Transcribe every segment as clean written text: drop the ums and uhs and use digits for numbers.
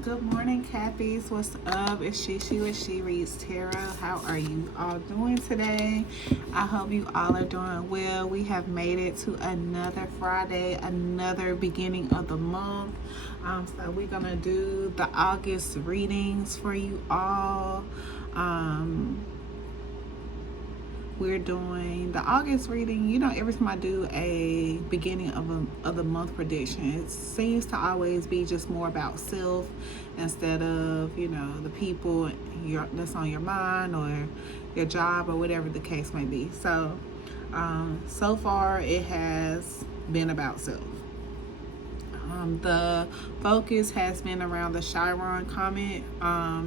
Good morning, Cappies. What's up? It's She with She Reads Tarot. How are you all doing today? I hope you all are doing well. We have made it to another Friday, another beginning of the month. So we're going to do the August readings for you all. We're doing the August reading. You know, every time I do a beginning of the month prediction, it seems to always be just more about self instead of, you know, the people that's on your mind or your job or whatever the case may be. So, so far it has been about self. The focus has been around the Chiron comment.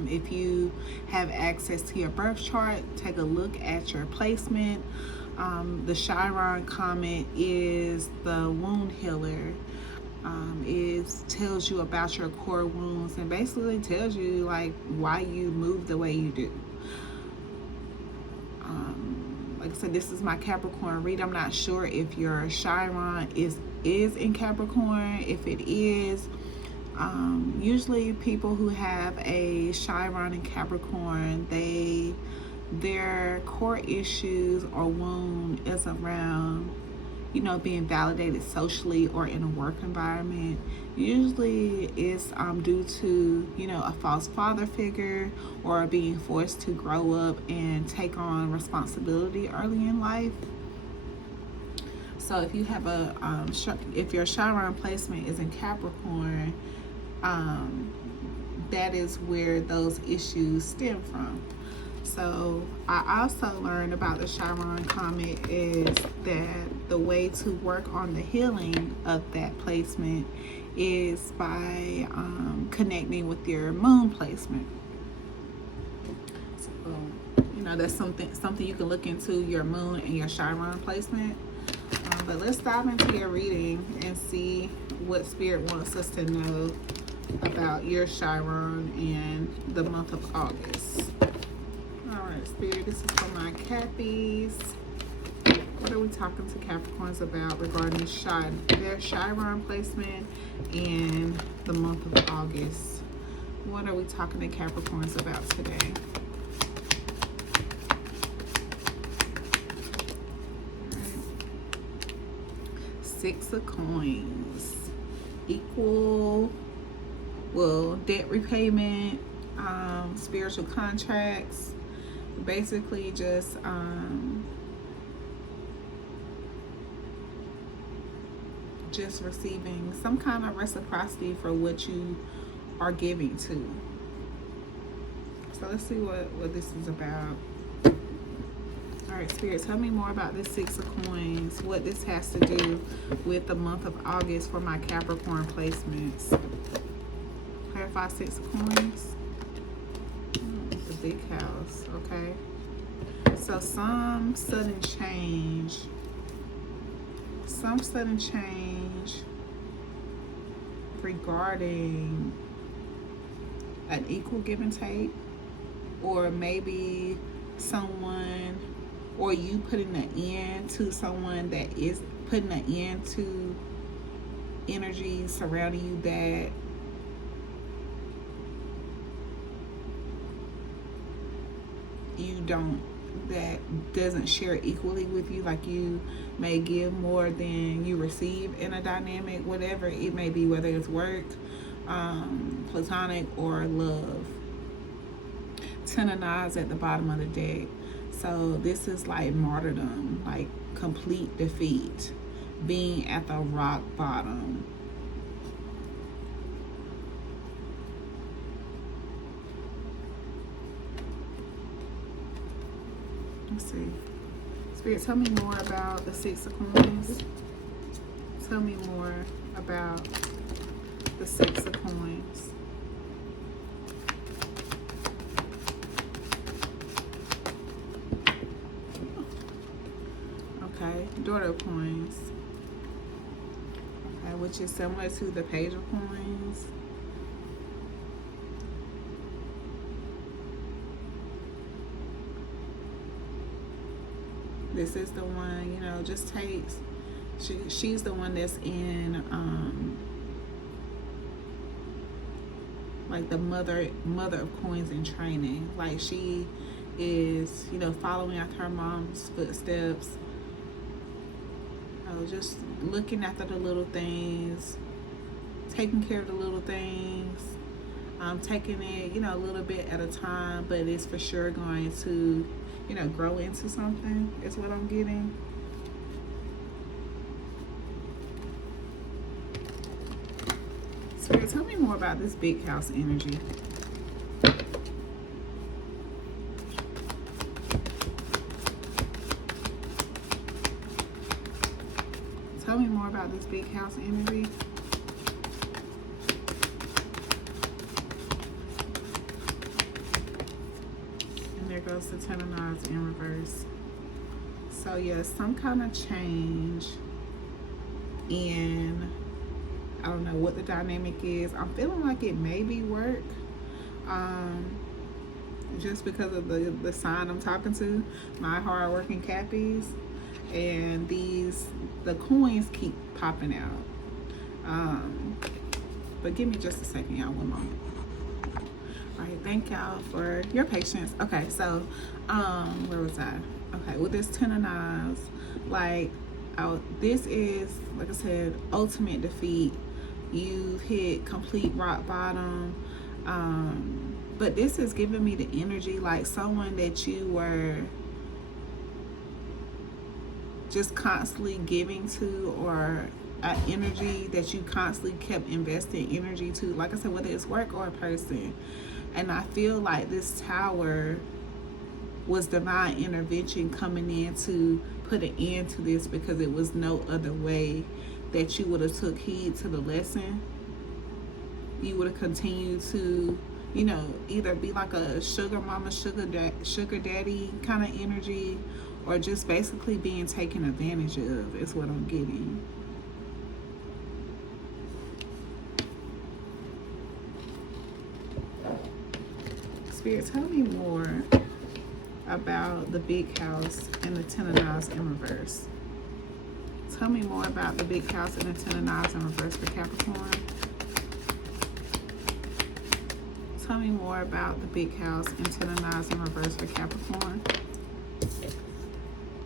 If you have access to your birth chart, take a look at your placement. The Chiron comment is the wound healer. It tells you about your core wounds and basically tells you like why you move the way you do. Like I said, this is my Capricorn read. I'm not sure if your Chiron is in Capricorn. If it is, usually people who have a Chiron in Capricorn, their core issues or wound is around, you know, being validated socially or in a work environment. Usually it's due to, you know, a false father figure or being forced to grow up and take on responsibility early in life. So if you have if your Chiron placement is in Capricorn, that is where those issues stem from. So I also learned about the Chiron comment is that the way to work on the healing of that placement is by connecting with your moon placement. So, you know, that's something you can look into, your moon and your Chiron placement. But let's dive into your reading and see what Spirit wants us to know about your Chiron and the month of August. Alright, Spirit, this is for my Cappies. What are we talking to Capricorns about regarding their Chiron placement and the month of August? What are we talking to Capricorns about today? Six of Coins. Debt repayment, spiritual contracts, basically just receiving some kind of reciprocity for what you are giving to. So let's see what this is about. All right, Spirit, tell me more about this Six of Coins, what this has to do with the month of August for my Capricorn placements. Clarify Six of Coins. The big house, okay. So some sudden change regarding an equal give and take, or maybe someone or you putting an end to someone that is putting an end to energy surrounding you that doesn't share equally with you. Like you may give more than you receive in a dynamic, whatever it may be, whether it's work, platonic, or love. Ten of Knives at the bottom of the deck. So this is like martyrdom, like complete defeat, being at the rock bottom. Let's see. Spirit, tell me more about the Six of Coins. Tell me more about the Six of Coins. Okay, Daughter of Coins. Okay, which is similar to the Page of Coins. This is the one, you know, just takes, she's the one that's in like the mother of coins in training. Like she is, you know, following after her mom's footsteps. Just looking after the little things, taking care of the little things, taking it, you know, a little bit at a time, but it's for sure going to, you know, grow into something is what I'm getting. Spirit, tell me more about this big house energy. Tell me more about this big house energy. And there goes the 10 of Knives in reverse. So yeah, some kind of change in, I don't know what the dynamic is. I'm feeling like it may be work. Just because of the sign I'm talking to, my hard-working Cappies. And the coins keep popping out. But give me just a second, y'all, one moment. All right, thank y'all for your patience. Okay, so where was I? Okay, with this 10 of Knives, like, this is, like I said, ultimate defeat. You hit complete rock bottom. But this is giving me the energy like someone that you were just constantly giving to, or an energy that you constantly kept investing energy to, like I said, whether it's work or a person. And I feel like this Tower was divine intervention coming in to put an end to this, because it was no other way that you would have took heed to the lesson. You would have continued to, you know, either be like a sugar mama, sugar daddy kind of energy, or just basically being taken advantage of is what I'm getting. Spirit, tell me more about the big house and the 10 of Knives in reverse. Tell me more about the big house and the 10 of Knives in reverse for Capricorn. Tell me more about the big house and 10 of Knives in reverse for Capricorn.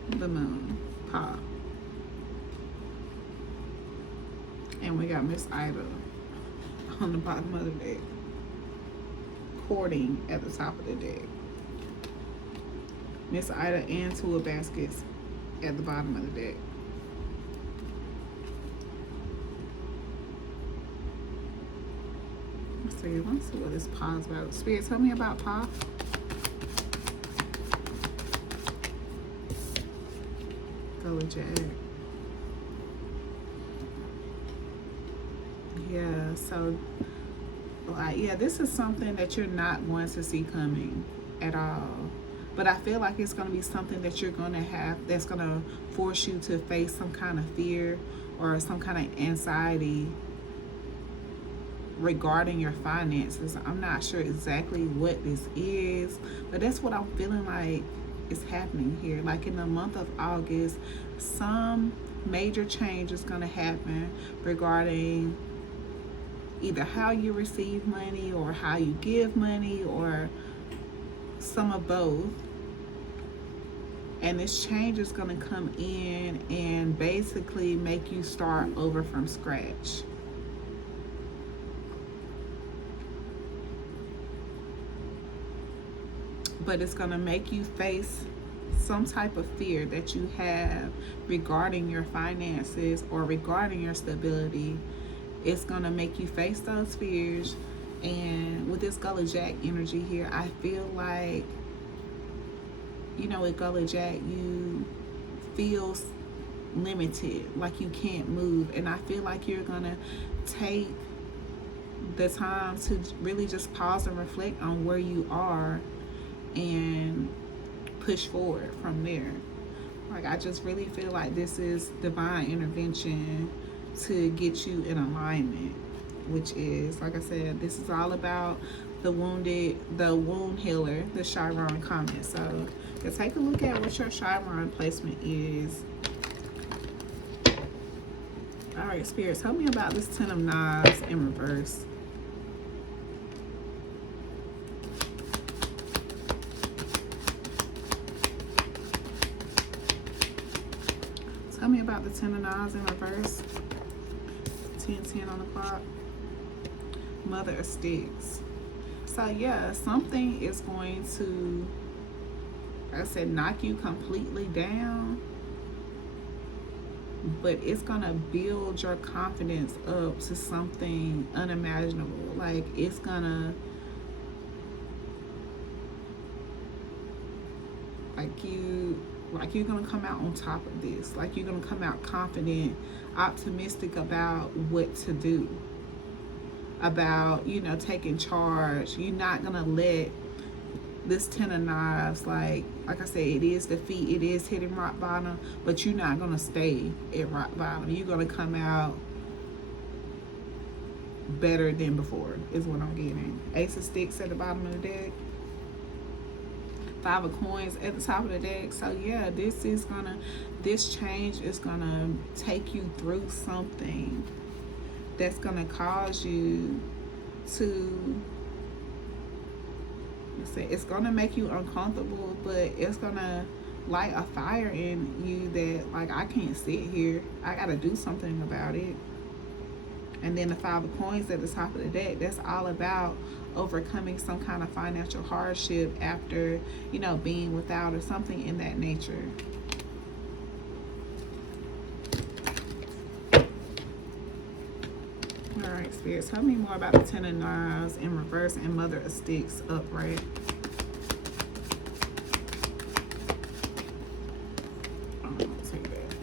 The Moon, Pa. And we got Miss Ida on the bottom of the deck. Courting at the top of the deck. Miss Ida and 2 of Baskets at the bottom of the deck. Let's see what this Pa's about. Spirit, tell me about Pa. Go with Jack. Yeah, so like, yeah, this is something that you're not going to see coming at all. But I feel like it's going to be something that you're going to have that's going to force you to face some kind of fear or some kind of anxiety regarding your finances. I'm not sure exactly what this is, but that's what I'm feeling like is happening here. Like in the month of August, some major change is going to happen regarding either how you receive money or how you give money, or some of both. And this change is going to come in and basically make you start over from scratch. But it's going to make you face some type of fear that you have regarding your finances or regarding your stability. It's going to make you face those fears. And with this Gullah Jack energy here, I feel like, you know, with Gullah Jack, you feel limited, like you can't move. And I feel like you're going to take the time to really just pause and reflect on where you are and push forward from there. Like, I just really feel like this is divine intervention to get you in alignment, which is, like I said, this is all about the wound healer, the Chiron comment. So take a look at what your Chiron placement is. All right, Spirit, tell me about this 10 of Knives in reverse. Tell me about the 10 of Knives in reverse. 10:10 on the clock. Mother of Sticks. So yeah, something is going to, like I said, knock you completely down, but it's gonna build your confidence up to something unimaginable. Like it's gonna, you're gonna come out on top of this. Like you're gonna come out confident, optimistic about what to do, about, you know, taking charge. You're not gonna let this 10 of Knives, like I said, it is defeat, it is hitting rock bottom, but you're not gonna stay at rock bottom. You're gonna come out better than before, is what I'm getting. Ace of Sticks at the bottom of the deck. 5 of Coins at the top of the deck. So yeah, this change is gonna take you through something that's gonna cause you to, let's say, it's gonna make you uncomfortable, but it's gonna light a fire in you that, like, I can't sit here, I gotta do something about it. And then the 5 of Coins at the top of the deck, that's all about overcoming some kind of financial hardship after, you know, being without or something in that nature. All right, Spirit, tell me more about the 10 of Knives in reverse and Mother of Sticks upright. I'll take that.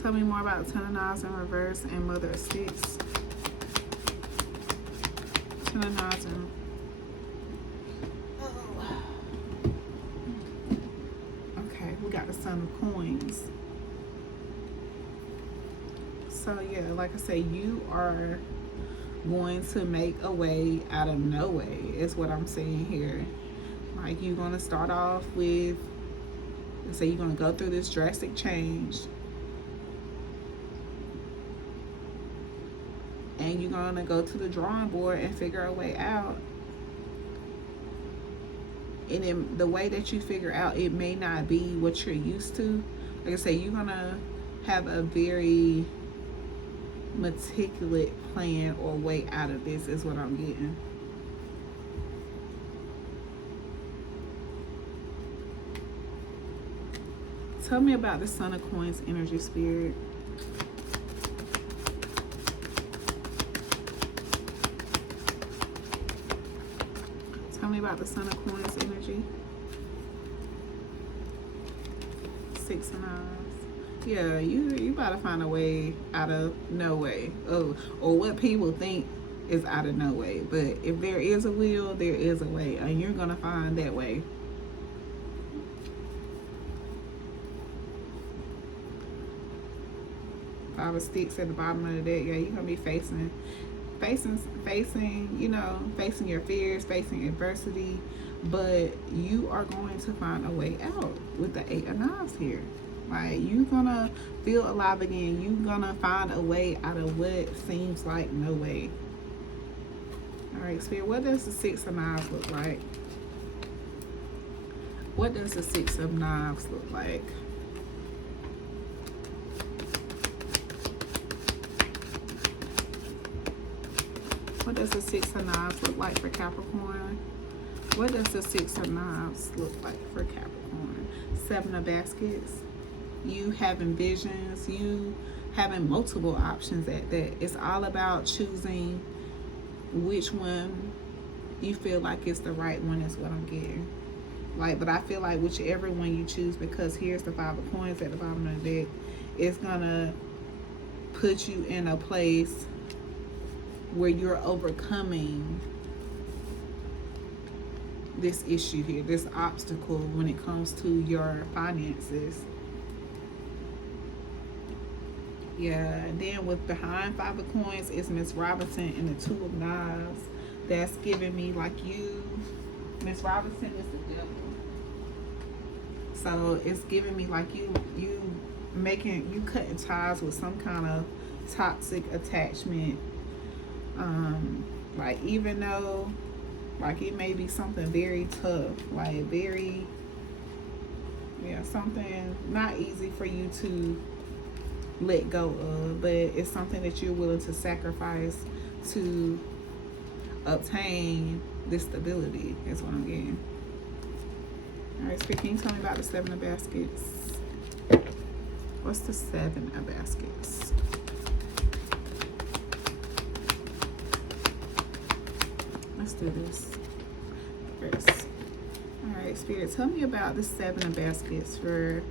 Tell me more about the 10 of Knives in reverse and Mother of Sticks. 10 of Knives in... Okay, we got the Son of Coins. So yeah, like I say, you are going to make a way out of no way, is what I'm saying here. Like, you're going to start off with, let's say, you're going to go through this drastic change, and you're going to go to the drawing board and figure a way out. And in the way that you figure out, it may not be what you're used to. Like I say, you're going to have a very meticulous plan or way out of this, is what I'm getting. Tell me about the Son of Coins energy, Spirit. Tell me about the Son of Coins energy. 6 of Knives. Yeah, you gotta find a way out of no way. Oh, or what people think is out of no way. But if there is a will, there is a way, and you're gonna find that way. Five of Sticks at the bottom of the deck. Yeah, you're gonna be facing, you know, facing your fears, facing adversity, but you are going to find a way out with the 8 of Knives here. Like, you're gonna feel alive again. You're gonna find a way out of what seems like no way. All right, Spirit, what does the 6 of Knives look like? What does the 6 of Knives look like? What does the 6 of Knives look like for Capricorn? What does the 6 of Knives look like for Capricorn? 7 of Baskets. You having visions, you having multiple options at that. It's all about choosing which one you feel like is the right one, is what I'm getting. Like, but I feel like whichever one you choose, because here's the 5 of Coins at the bottom of the deck, it's gonna put you in a place where you're overcoming this issue here, this obstacle when it comes to your finances. Yeah, and then with behind 5 of Coins is Miss Robinson and the 2 of Knives. That's giving me like you, Miss Robinson is the devil. So it's giving me like you cutting ties with some kind of toxic attachment. Like, even though like it may be something very tough, like very, yeah, something not easy for you to let go of, but it's something that you're willing to sacrifice to obtain this stability, is what I'm getting. All right, Spirit, can you tell me about the Seven of Baskets? What's the Seven of Baskets? Let's do this first. All right, Spirit, tell me about the Seven of Baskets for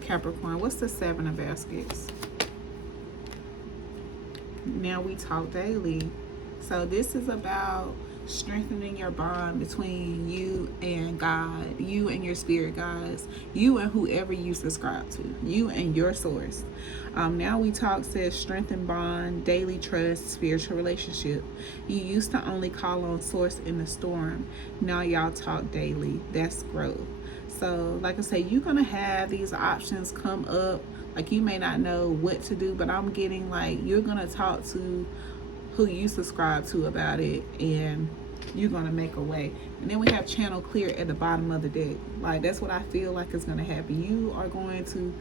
Capricorn. What's the Seven of Baskets? Now we talk daily. So this is about strengthening your bond between you and God, you and your spirit guides, you and whoever you subscribe to, you and your source. Now we talk says strengthen bond, daily trust, spiritual relationship. You used to only call on source in the storm. Now y'all talk daily. That's growth. So like I say, you're gonna have these options come up. Like you may not know what to do, but I'm getting like you're gonna talk to who you subscribe to about it, and you're gonna make a way. And then we have channel clear at the bottom of the deck. Like that's what I feel like is gonna happen. You are going to,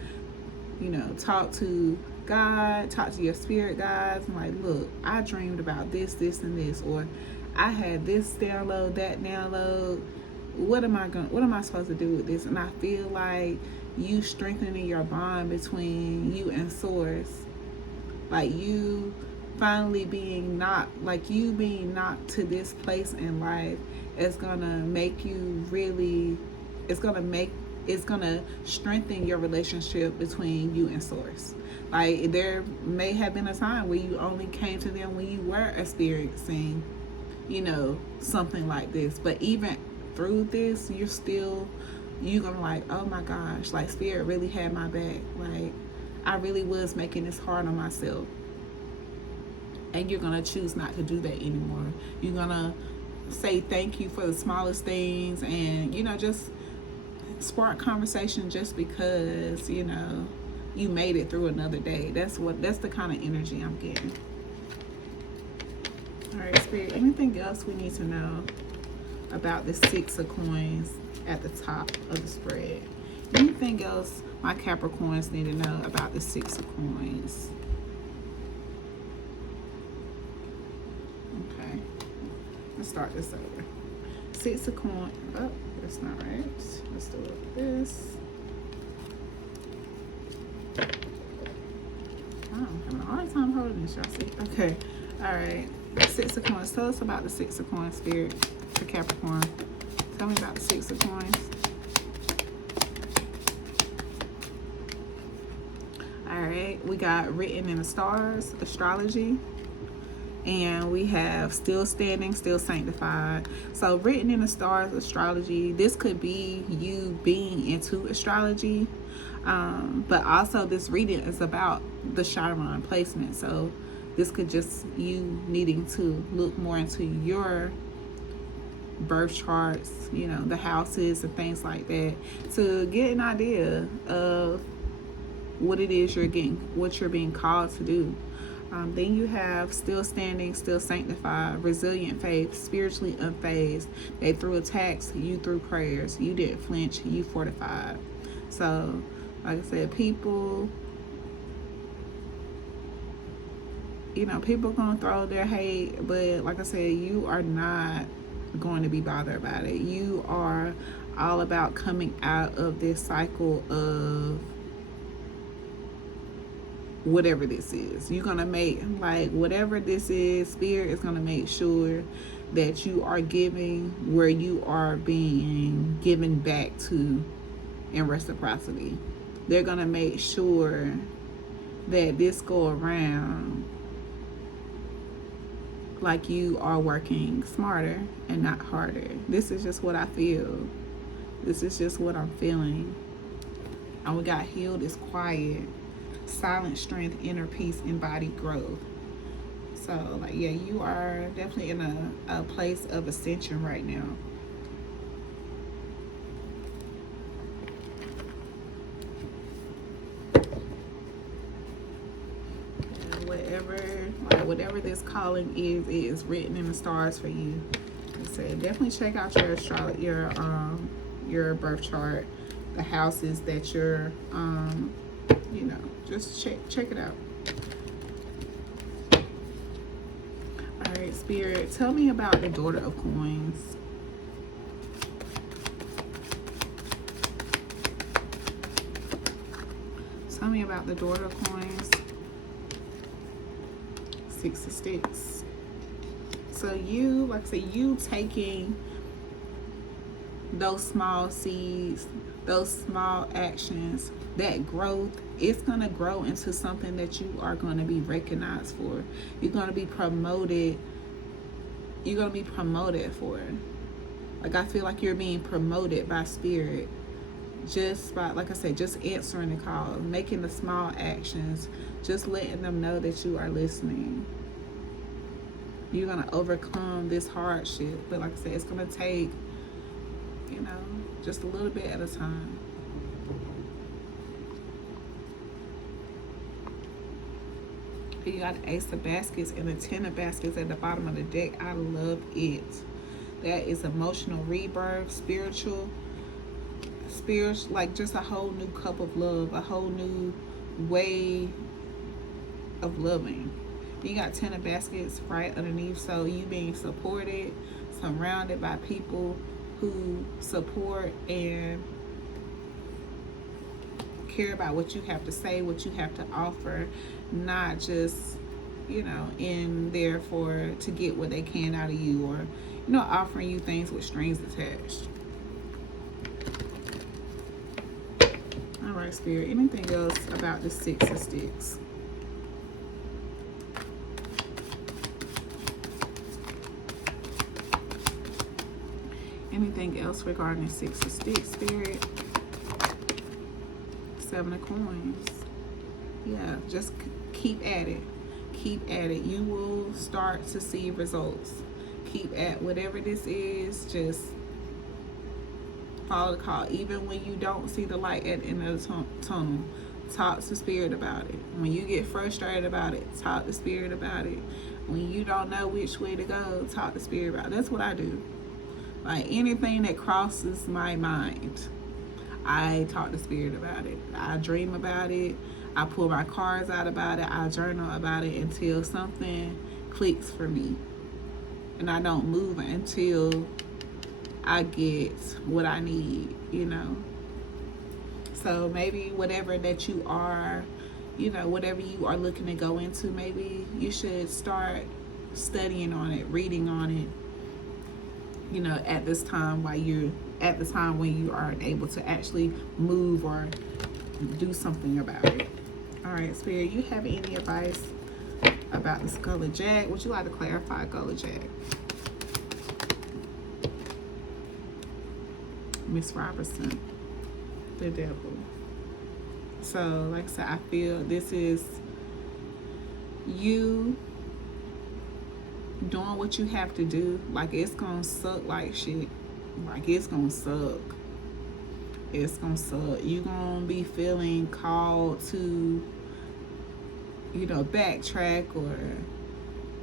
you know, talk to God, talk to your spirit guides, and like, look, I dreamed about this, this, and this, or I had this download, that download. What am I supposed to do with this? And I feel like you strengthening your bond between you and source, like you finally being knocked to this place in life is gonna make you really, it's gonna strengthen your relationship between you and source. Like there may have been a time where you only came to them when you were experiencing, you know, something like this, but even through this you're gonna like, oh my gosh, like spirit really had my back. Like I really was making this hard on myself. And you're going to choose not to do that anymore. You're going to say thank you for the smallest things, and, you know, just spark conversation just because, you know, you made it through another day. That's the kind of energy I'm getting. All right, Spirit, anything else we need to know about the Six of Coins at the top of the spread? Anything else my Capricorns need to know about the Six of Coins? Let's start this over. Six of Coins. Oh, that's not right. Let's do it like this. Oh, I'm having a hard time holding this, y'all see? Okay. All right. Six of Coins. Tell us about the Six of Coins, Spirit, for Capricorn. Tell me about the Six of Coins. All right. We got written in the stars, astrology. And we have still standing, still sanctified. So written in the stars, astrology, this could be you being into astrology, but also this reading is about the Chiron placement. So this could just you needing to look more into your birth charts, you know, the houses and things like that, to get an idea of what it is what you're being called to do. Then you have still standing, still sanctified, resilient faith, spiritually unfazed. They threw attacks, you threw prayers. You didn't flinch, you fortified. So, like I said, people, you know, people gonna throw their hate, but like I said, you are not going to be bothered about it. You are all about coming out of this cycle of whatever this is. You're gonna make, like, whatever this is, Spirit is gonna make sure that you are giving where you are being given back to in reciprocity. They're gonna make sure that this go around, like, you are working smarter and not harder. This is just what I feel. This is just what I'm feeling. And we got healed is quiet, silent strength, inner peace, embodied growth. So, like, yeah, you are definitely in a place of ascension right now. And whatever this calling is, it is written in the stars for you. Like I said, definitely check out your birth chart, the houses that you're you know, just check it out. All right, Spirit, tell me about the Daughter of Coins. Tell me about the Daughter of Coins. Six of Sticks. So you, like I say, you taking those small seeds, those small actions, that growth, it's going to grow into something that you are going to be recognized for. You're going to be promoted. You're going to be promoted for it. Like, I feel like you're being promoted by Spirit. Just by, like I said, just answering the call, making the small actions, just letting them know that you are listening. You're going to overcome this hardship. But like I said, it's going to take, you know, just a little bit at a time. You got the Ace of Baskets and the Ten of Baskets at the bottom of the deck. I love it. That is emotional rebirth, spiritual, like just a whole new cup of love, a whole new way of loving. You got Ten of Baskets right underneath, so you being supported, surrounded by people who support and care about what you have to say, what you have to offer, not just, you know, in there to get what they can out of you, or, you know, offering you things with strings attached. All right, Spirit, anything else about the Six of Sticks? Anything else regarding the Six of Sticks, Spirit? Seven of Coins. Yeah, just keep at it. Keep at it. You will start to see results. Keep at whatever this is. Just follow the call. Even when you don't see the light at the end of the tunnel, talk to Spirit about it. When you get frustrated about it, talk to Spirit about it. When you don't know which way to go, talk to Spirit about it. That's what I do. Like, anything that crosses my mind, I talk to Spirit about it. I dream about it. I pull my cards out about it. I journal about it until something clicks for me. And I don't move until I get what I need, you know. So maybe whatever that you are, you know, whatever you are looking to go into, maybe you should start studying on it, reading on it, you know, at this time, while you're at the time when you aren't able to actually move or do something about it. All right, Spirit, you have any advice about the Skull of Jack? Would you like to clarify Skull of Jack? Miss Robertson, the Devil. So, like I said, I feel this is you doing what you have to do. Like, it's gonna suck like shit. Like, it's gonna suck. It's gonna suck. You're gonna be feeling called to, you know, backtrack, or,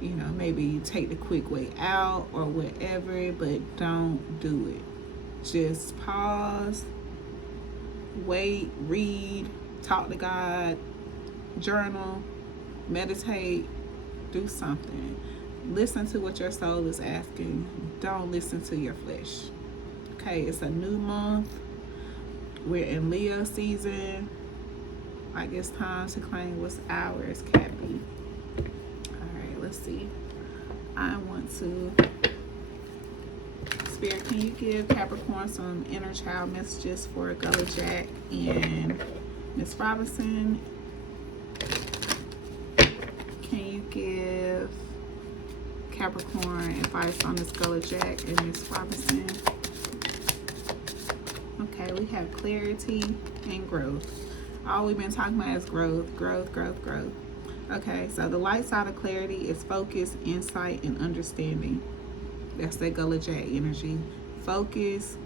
you know, maybe take the quick way out or whatever, but don't do it. Just pause, wait, read, talk to God, journal, meditate, do something. Listen to what your soul is asking. Don't listen to your flesh. Okay, it's a new month. We're in Leo season. Like, it's time to claim what's ours, Cappy. Alright, let's see. I want to... Spirit, can you give Capricorn some inner child messages for Skull of Jack and Miss Robinson? Can you give Capricorn advice on the Skull of Jack and Miss Robinson? Okay, we have clarity and growth. All we've been talking about is growth, growth, growth, growth. Okay, so the light side of clarity is focus, insight, and understanding. That's that Skull of Jack energy. Focus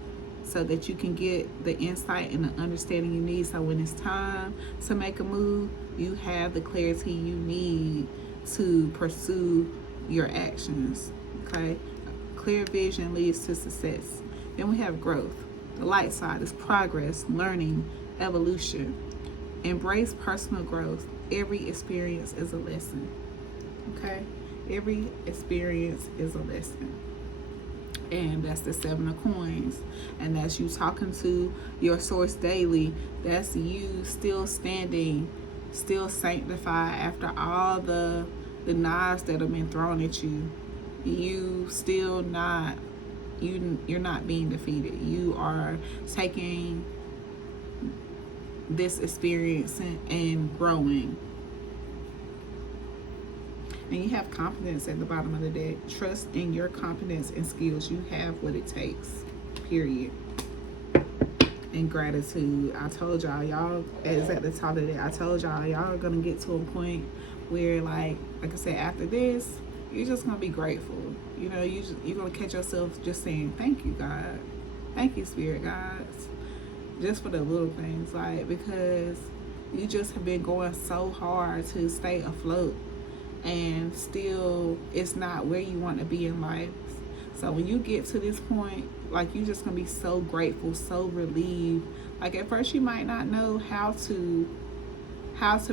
so that you can get the insight and the understanding you need, so when it's time to make a move, you have the clarity you need to pursue your actions. Okay, clear vision leads to success. Then we have growth. The light side is progress, learning, evolution. Embrace personal growth. Every experience is a lesson. Okay? Every experience is a lesson. And that's the 7 of coins. And that's you talking to your source daily. That's you still standing, still sanctified after all the knives that have been thrown at you. You still not, you're not being defeated. You are taking this experience and growing. And you have confidence at the bottom of the deck. Trust in your competence and skills. You have what it takes. Period. And gratitude. I told y'all is at the top of the deck. I told y'all are gonna get to a point where like I said, after this, you're just gonna be grateful. You know, you're gonna catch yourself just saying, thank you, God. Thank you, Spirit guides. Just for the little things, like, because you just have been going so hard to stay afloat, and still it's not where you want to be in life. So when you get to this point, like, you're just gonna be so grateful, so relieved. Like, at first you might not know how to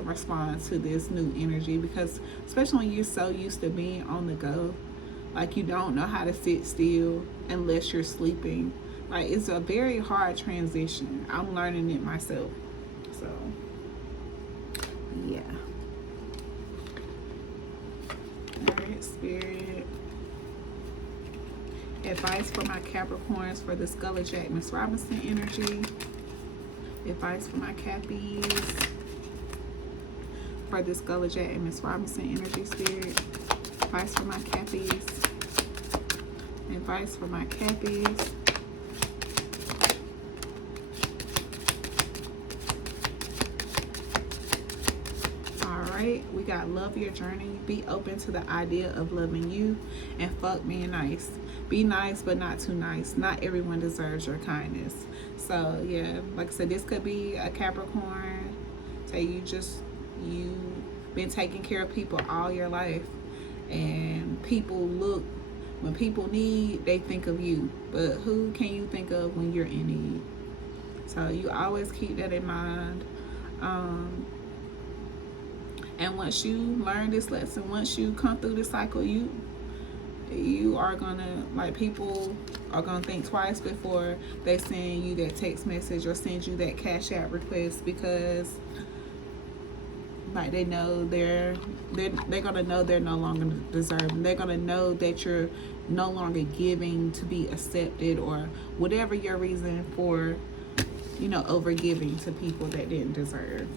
respond to this new energy, because especially when you're so used to being on the go, like, you don't know how to sit still unless you're sleeping. Like, it's a very hard transition. I'm learning it myself. So yeah. Alright, Spirit. Advice for my Capricorns for the Scholar Jack Miss Robinson energy. Advice for my Cappies for the Scholar Jack and Miss Robinson energy, Spirit. Advice for my Cappies. Advice for my Cappies. We got love your journey. Be open to the idea of loving you, and fuck being nice. Be nice, but not too nice. Not everyone deserves your kindness. So yeah, like I said, this could be a Capricorn. Say you've been taking care of people all your life, and when people need, they think of you. But who can you think of when you're in need? So you always keep that in mind. And once you learn this lesson, once you come through this cycle, you are gonna, like, people are gonna think twice before they send you that text message or send you that Cash App request, because like they know they're gonna know they're no longer deserving. They're gonna know that you're no longer giving to be accepted, or whatever your reason for, over giving to people that didn't deserve.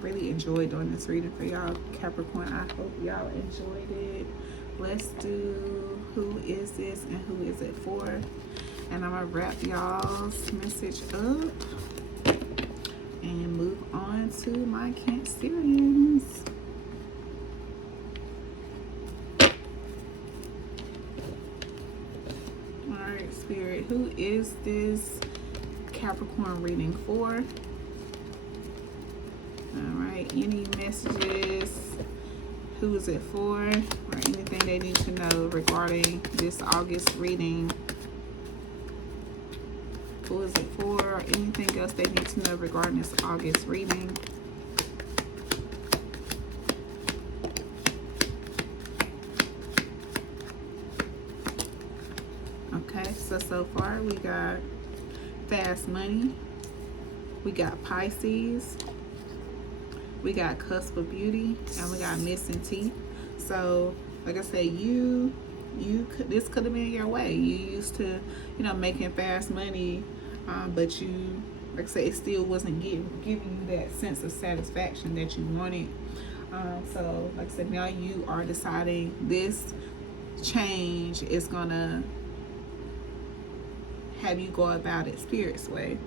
Really enjoyed doing this reading for y'all, Capricorn. I hope y'all enjoyed it. Let's do who is this and who is it for, and I'm gonna wrap y'all's message up and move on to my Cancerians. All right, Spirit, who is this Capricorn reading for? Alright, any messages, who is it for, or anything they need to know regarding this August reading? Who is it for, or anything else they need to know regarding this August reading? Okay, so far we got Fast Money, we got Pisces, we got Cusp of Beauty, and we got Missing Teeth. So, like I said, this could have been your way. You used to, making fast money, but you, like I said, it still wasn't giving you that sense of satisfaction that you wanted. So, like I said, now you are deciding this change is gonna have you go about it Spirit's way.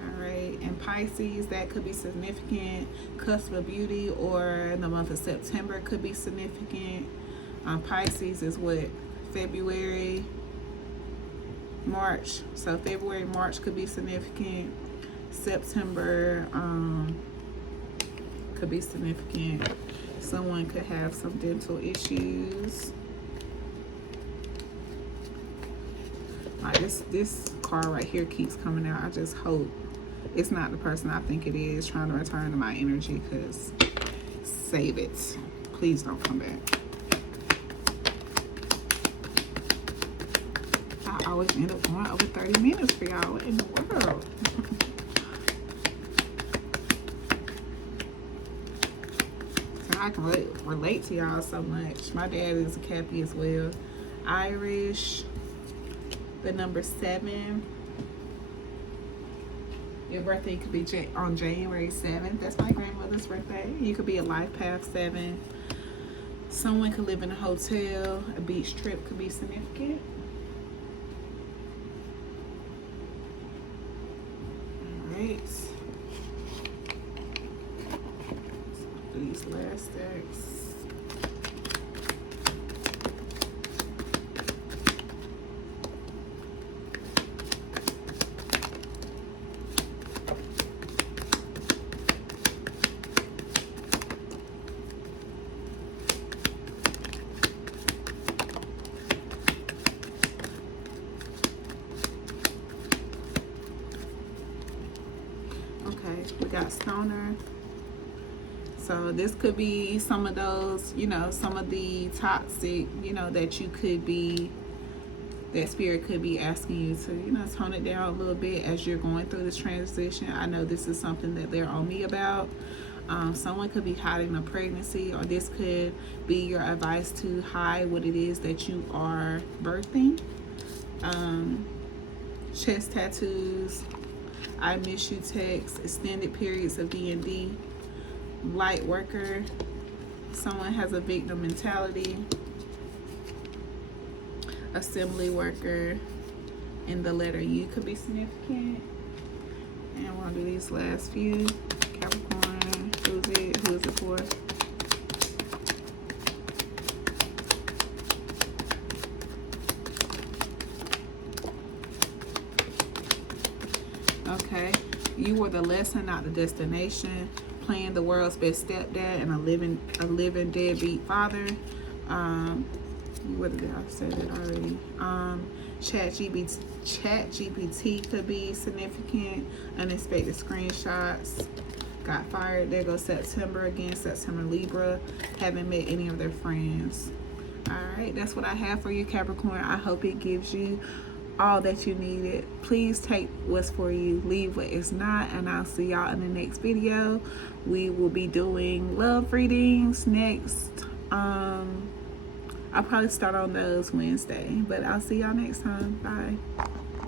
Alright, and Pisces, that could be significant. Cusp of Beauty, or the month of September, could be significant. Pisces is what? February, March. So February, March could be significant. September could be significant. Someone could have some dental issues. Like This card right here keeps coming out. I just hope it's not the person I think it is trying to return to my energy, because save it. Please don't come back. I always end up going over 30 minutes for y'all. What in the world? So I can relate to y'all so much. My dad is a Cappy as well. Irish. The number 7. Your birthday could be on January 7th. That's my grandmother's birthday. You could be a life path 7. Someone could live in a hotel. A beach trip could be significant. All right. These last stacks. We got Stoner. So this could be some of those, you know, some of the toxic, you know, that you could be, that spirit could be asking you to, you know, tone it down a little bit as you're going through this transition. I know this is something that they're on me about. Someone could be hiding a pregnancy, or this could be your advice to hide what it is that you are birthing. Chest tattoos, I miss you text, extended periods of D&D, light worker, someone has a victim mentality, assembly worker, and the letter U could be significant. And we'll do these last few. Capricorn, who's it? Who is it for? Okay, you were the lesson, not the destination. Playing the world's best stepdad and a living deadbeat father. What did I say that already? ChatGPT could be significant. Unexpected screenshots. Got fired. There goes September again. September Libra. Haven't met any of their friends. All right, that's what I have for you, Capricorn. I hope it gives you all that you needed. Please take what's for you, leave what is not, and I'll see y'all in the next video. We will be doing love readings next. I'll probably start on those Wednesday, but I'll see y'all next time. Bye.